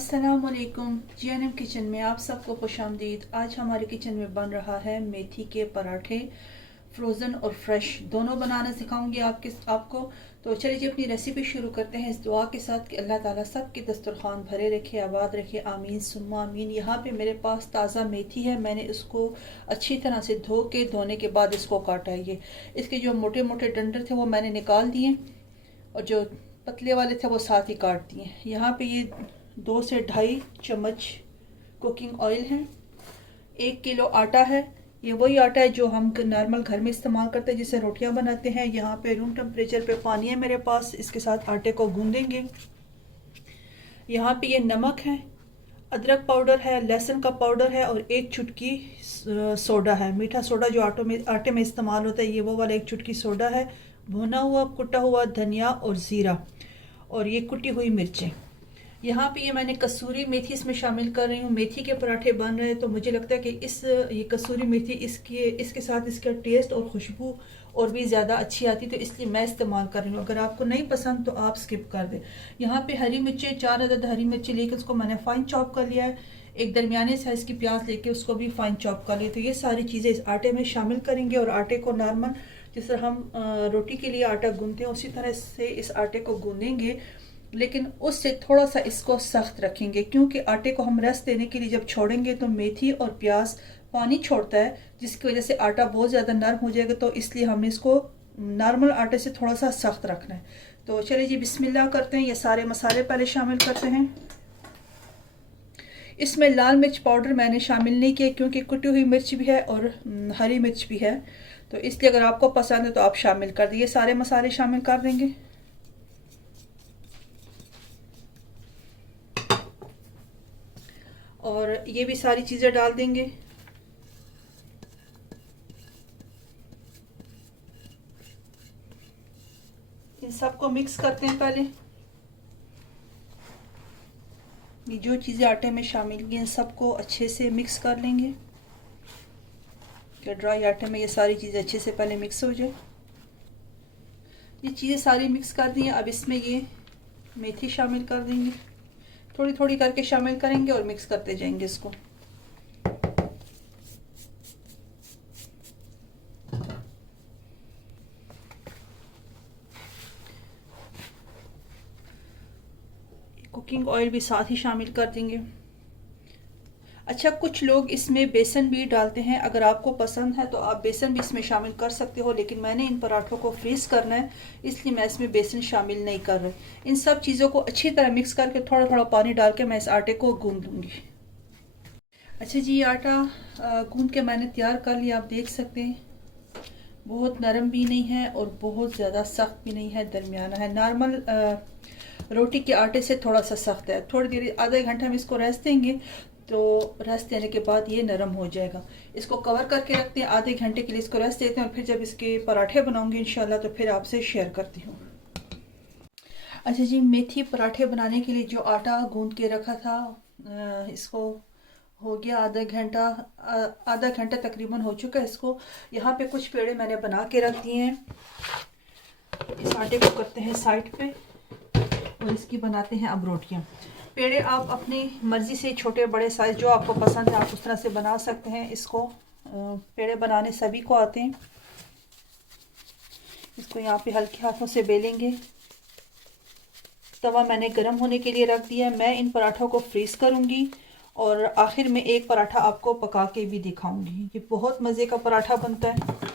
अस्सलामुअलैकुम। GNM kitchen में आप सबको खुशामदीद। आज हमारे किचन में बन रहा है मेथी के पराठे। फ्रोज़न और फ्रेश दोनों बनाना सिखाऊंगी आपको। तो चलिए जी अपनी रेसिपी शुरू करते हैं इस दुआ के साथ कि अल्लाह ताला सबके दस्तरखान भरे रखे, आबाद रखे, आमीन सुम्मा आमीन। यहाँ पे मेरे पास ताज़ा मेथी है, मैंने इसको अच्छी तरह से धोने के बाद इसको काटा है। ये इसके जो मोटे मोटे डंडर थे वो मैंने निकाल दिए और जो पतले वाले थे वो साथ ही काट दिए। यहाँ पे ये 2 से 2.5 चम्मच कुकिंग ऑयल है। 1 किलो आटा है। ये वही आटा है जो हम नॉर्मल घर में इस्तेमाल करते हैं, जिससे रोटियां बनाते हैं। यहाँ पे रूम टेम्परेचर पे पानी है मेरे पास, इसके साथ आटे को गूंदेंगे। यहाँ पे ये नमक है, अदरक पाउडर है, लहसुन का पाउडर है और 1 चुटकी सोडा है। मीठा सोडा जो आटे में इस्तेमाल होता है, ये वो वाला 1 चुटकी सोडा है। भुना हुआ कुटा हुआ धनिया और ज़ीरा और ये कुटी हुई मिर्चें। यहाँ पे ये मैंने कसूरी मेथी इसमें शामिल कर रही हूँ। मेथी के पराठे बन रहे हैं तो मुझे लगता है कि ये कसूरी मेथी इसके साथ इसका टेस्ट और खुशबू और भी ज़्यादा अच्छी आती, तो इसलिए मैं इस्तेमाल कर रही हूँ। अगर आपको नहीं पसंद तो आप स्किप कर दें। यहाँ पे हरी मिर्चें 4 अदद हरी मिर्ची लेकर उसको मैंने फ़ाइन चॉप कर लिया है। एक दरमियाने साइज़ की प्याज लेके उसको भी फ़ाइन चॉप कर लिया। तो ये सारी चीज़ें इस आटे में शामिल करेंगे और आटे को नॉर्मल जिस तरह हम रोटी के लिए आटा गूंथते हैं उसी तरह से इस आटे को गूंदेंगे, लेकिन उससे थोड़ा सा इसको सख्त रखेंगे, क्योंकि आटे को हम रेस्ट देने के लिए जब छोड़ेंगे तो मेथी और प्याज पानी छोड़ता है, जिसकी वजह से आटा बहुत ज़्यादा नरम हो जाएगा। तो इसलिए हमने इसको नॉर्मल आटे से थोड़ा सा सख्त रखना है। तो चलिए जी बिस्मिल्लाह करते हैं। ये सारे मसाले पहले शामिल करते हैं। इसमें लाल मिर्च पाउडर मैंने शामिल नहीं किया, क्योंकि कुटी हुई मिर्च भी है और हरी मिर्च भी है, तो इसलिए अगर आपको पसंद है तो आप शामिल कर दीजिए। सारे मसाले शामिल कर देंगे। और ये भी सारी चीज़ें डाल देंगे। इन सबको मिक्स करते हैं। पहले ये जो चीज़ें आटे में शामिल की इन सबको अच्छे से मिक्स कर लेंगे कि ड्राई आटे में ये सारी चीज़ें अच्छे से पहले मिक्स हो जाए। ये चीज़ें सारी मिक्स कर दी हैं। अब इसमें ये मेथी शामिल कर देंगे, थोड़ी थोड़ी करके शामिल करेंगे और मिक्स करते जाएंगे इसको। कुकिंग ऑयल भी साथ ही शामिल कर देंगे। अच्छा, कुछ लोग इसमें बेसन भी डालते हैं। अगर आपको पसंद है तो आप बेसन भी इसमें शामिल कर सकते हो, लेकिन मैंने इन पराठों को फ्रीज़ करना है इसलिए मैं इसमें बेसन शामिल नहीं कर रही। इन सब चीज़ों को अच्छी तरह मिक्स करके थोड़ा थोड़ा पानी डाल के मैं इस आटे को गूंद लूँगी। अच्छा जी, ये आटा गूंद के मैंने तैयार कर लिया। आप देख सकते हैं बहुत नरम भी नहीं है और बहुत ज़्यादा सख्त भी नहीं है, दरमियाना है। नॉर्मल रोटी के आटे से थोड़ा सा सख्त है। थोड़ी देर आधे घंटे हम इसको रेस्ट देंगे, तो रेस्ट देने के बाद ये नरम हो जाएगा। इसको कवर करके रखते हैं, आधे घंटे के लिए इसको रेस्ट देते हैं और फिर जब इसके पराठे बनाऊंगी इंशाल्लाह तो फिर आपसे शेयर करती हूँ। अच्छा जी, मेथी पराठे बनाने के लिए जो आटा गूंद के रखा था, इसको हो गया आधा घंटा तकरीबन हो चुका है इसको। यहाँ पे कुछ पेड़े मैंने बना के रख दिए हैं। इस आटे को करते हैं साइड पे और इसकी बनाते हैं अब रोटियाँ। पेड़े आप अपनी मर्ज़ी से छोटे बड़े साइज़ जो आपको पसंद है आप उस तरह से बना सकते हैं। इसको पेड़े बनाने सभी को आते हैं। इसको यहाँ पे हल्के हाथों से बेलेंगे। तवा मैंने गर्म होने के लिए रख दिया है। मैं इन पराठों को फ्रीज़ करूँगी और आखिर में एक पराठा आपको पका के भी दिखाऊंगी। ये बहुत मज़े का पराठा बनता है।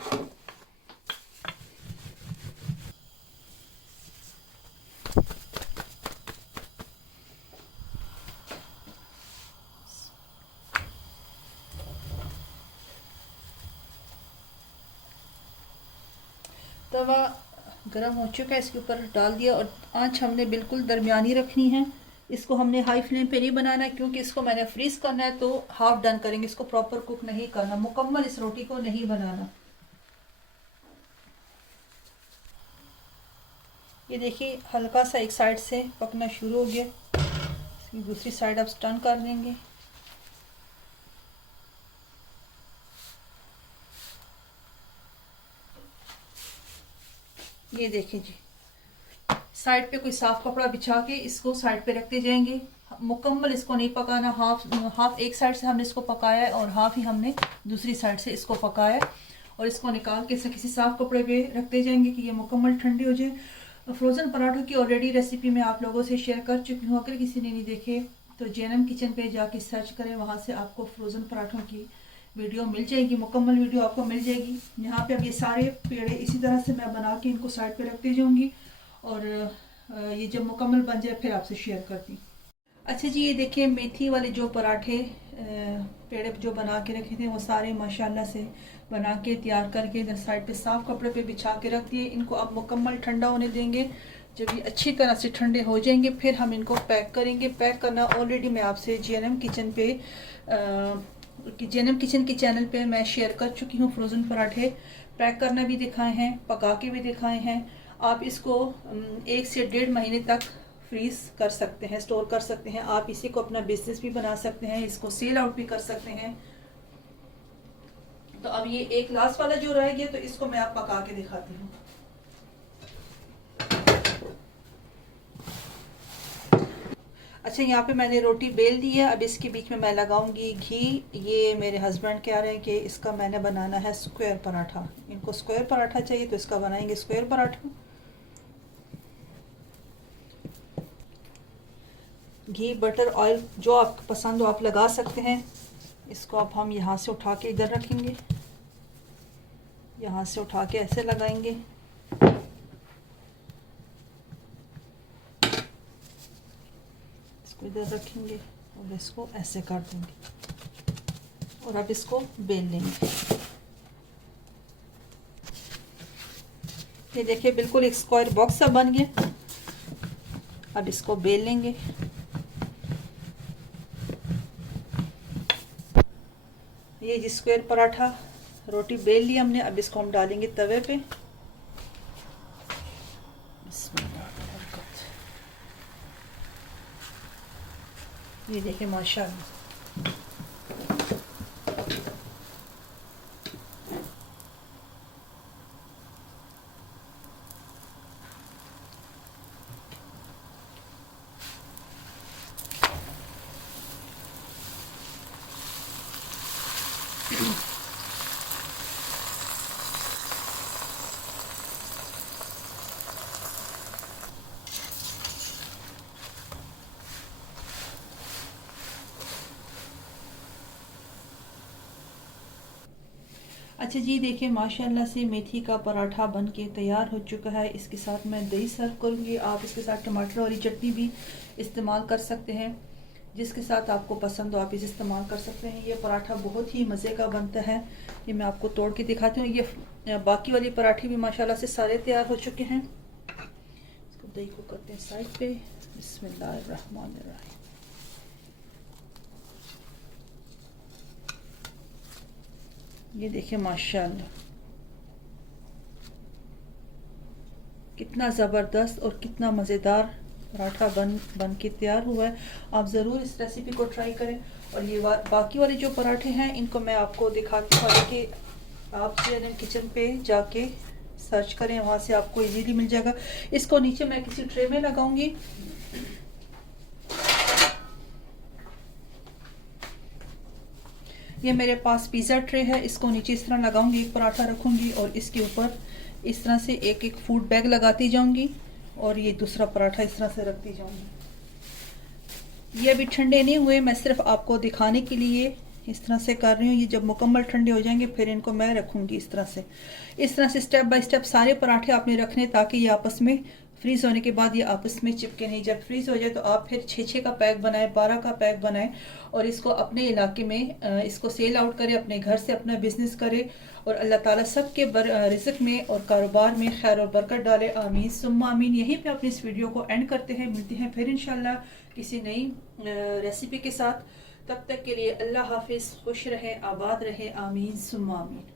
तवा गरम हो चुका है, इसके ऊपर डाल दिया और आंच हमने बिल्कुल दरमियानी रखनी है। इसको हमने हाई फ्लेम पे नहीं बनाना है, क्योंकि इसको मैंने फ्रीज़ करना है तो हाफ डन करेंगे। इसको प्रॉपर कुक नहीं करना, मुकम्मल इस रोटी को नहीं बनाना। ये देखिए हल्का सा एक साइड से पकना शुरू हो गया, इसकी दूसरी साइड अब टर्न कर देंगे। ये देखिए जी साइड पे कोई साफ कपड़ा बिछा के इसको साइड पे रखते जाएंगे। मुकम्मल इसको नहीं पकाना, हाफ एक साइड से हमने इसको पकाया है और हाफ ही हमने दूसरी साइड से इसको पकाया है। और इसको निकाल के किसी साफ कपड़े पे रखते जाएंगे कि ये मुकम्मल ठंडे हो जाए। फ्रोज़न पराठों की ऑलरेडी रेसिपी मैं आप लोगों से शेयर कर चुकी हूँ। अगर किसी ने नहीं देखे तो जेएनएम किचन पे जाके सर्च करें, वहाँ से आपको फ्रोज़न पराठों की वीडियो मिल जाएगी, मुकम्मल वीडियो आपको मिल जाएगी। यहाँ पे अब ये सारे पेड़े इसी तरह से मैं बना के इनको साइड पे रखती जाऊँगी और ये जब मुकम्मल बन जाए फिर आपसे शेयर करती। अच्छा जी, ये देखिए मेथी वाले जो पराठे पेड़े जो बना के रखे थे वो सारे माशाल्लाह से बना के तैयार करके इधर साइड पे साफ कपड़े पे बिछा के रख दिए। इनको अब मुकम्मल ठंडा होने देंगे। जब ये अच्छी तरह से ठंडे हो जाएंगे फिर हम इनको पैक करेंगे। पैक करना ऑलरेडी मैं आपसे जेएनएम किचन पे जेएनएम किचन के चैनल पे मैं शेयर कर चुकी हूँ। फ्रोज़न पराठे पैक करना भी दिखाए हैं, पका के भी दिखाए हैं। आप इसको 1 से 1.5 महीने तक फ्रीज कर सकते हैं, स्टोर कर सकते हैं। आप इसी को अपना बिजनेस भी बना सकते हैं, इसको सेल आउट भी कर सकते हैं। तो अब ये एक लास्ट वाला जो रह गया तो इसको मैं आप पका के दिखाती हूँ। अच्छा, यहाँ पे मैंने रोटी बेल दी है। अब इसके बीच में मैं लगाऊंगी घी। ये मेरे हस्बैंड कह रहे हैं कि इसका मैंने बनाना है स्क्वायर पराठा। इनको स्क्वायर पराठा चाहिए तो इसका बनाएंगे स्क्वायर पराठा। घी, बटर, ऑयल जो आपको पसंद हो आप लगा सकते हैं। इसको अब हम यहाँ से उठा के इधर रखेंगे, यहाँ से उठा के ऐसे लगाएंगे। इसको इधर रखेंगे और इसको ऐसे कर देंगे और अब इसको बेल लेंगे। ये देखिए बिल्कुल एक स्क्वायर बॉक्स सा बन गया। अब इसको बेल लेंगे। ये जी स्क्वायर पराठा रोटी बेल ली हमने। अब इसको हम डालेंगे तवे पे। ये देखिए माशाअल्लाह अच्छा जी, देखिए माशाल्लाह से मेथी का पराठा बन के तैयार हो चुका है। इसके साथ मैं दही सर्व करूँगी। आप इसके साथ टमाटर वाली चटनी भी इस्तेमाल कर सकते हैं, जिसके साथ आपको पसंद हो आप इसे इस्तेमाल कर सकते हैं। ये पराठा बहुत ही मज़े का बनता है। ये मैं आपको तोड़ के दिखाती हूँ। ये बाकी वाले पराठे भी माशाल्लाह से सारे तैयार हो चुके हैं। इसको दही को करते हैं साइड पे। बिस्मिल्लाहिर्रहमानिर्रहीम। ये देखिए माशाल्लाह कितना ज़बरदस्त और कितना मज़ेदार पराठा बन के तैयार हुआ है। आप ज़रूर इस रेसिपी को ट्राई करें। और ये बाकी वाले जो पराठे हैं इनको मैं आपको दिखाती हूँ कि आप जेएनएम किचन पे जाके सर्च करें, वहाँ से आपको इजीली मिल जाएगा। इसको नीचे मैं किसी ट्रे में लगाऊंगी। ये मेरे पास पिज़्ज़ा ट्रे है। इसको नीचे इस तरह लगाऊंगी, एक पराठा रखूंगी और इसके ऊपर इस तरह से एक एक फूड बैग लगाती जाऊंगी और ये दूसरा पराठा इस तरह से रखती जाऊंगी। ये अभी ठंडे नहीं हुए, मैं सिर्फ आपको दिखाने के लिए इस तरह से कर रही हूँ। ये जब मुकम्मल ठंडे हो जाएंगे फिर इनको मैं रखूंगी इस तरह से। स्टेप बाय स्टेप सारे पराठे आपने रखने ताकि ये आपस में फ्रीज होने के बाद ये आपस में चिपके नहीं। जब फ्रीज हो जाए तो आप फिर 6 का पैक बनाएं, 12 का पैक बनाएं और इसको अपने इलाके में इसको सेल आउट करें, अपने घर से अपना बिजनेस करें और अल्लाह ताला सबके रिज़्क़ में और कारोबार में खैर और बरकत डाले। आमीन सुम्मा आमीन। यहीं पे अपनी इस वीडियो को एंड करते हैं। मिलते हैं फिर इंशाल्लाह किसी नई रेसिपी के साथ। तब तक के लिए अल्लाह हाफिज़। खुश रहें, आबाद रहें। आमीन सुम्मा आमीन।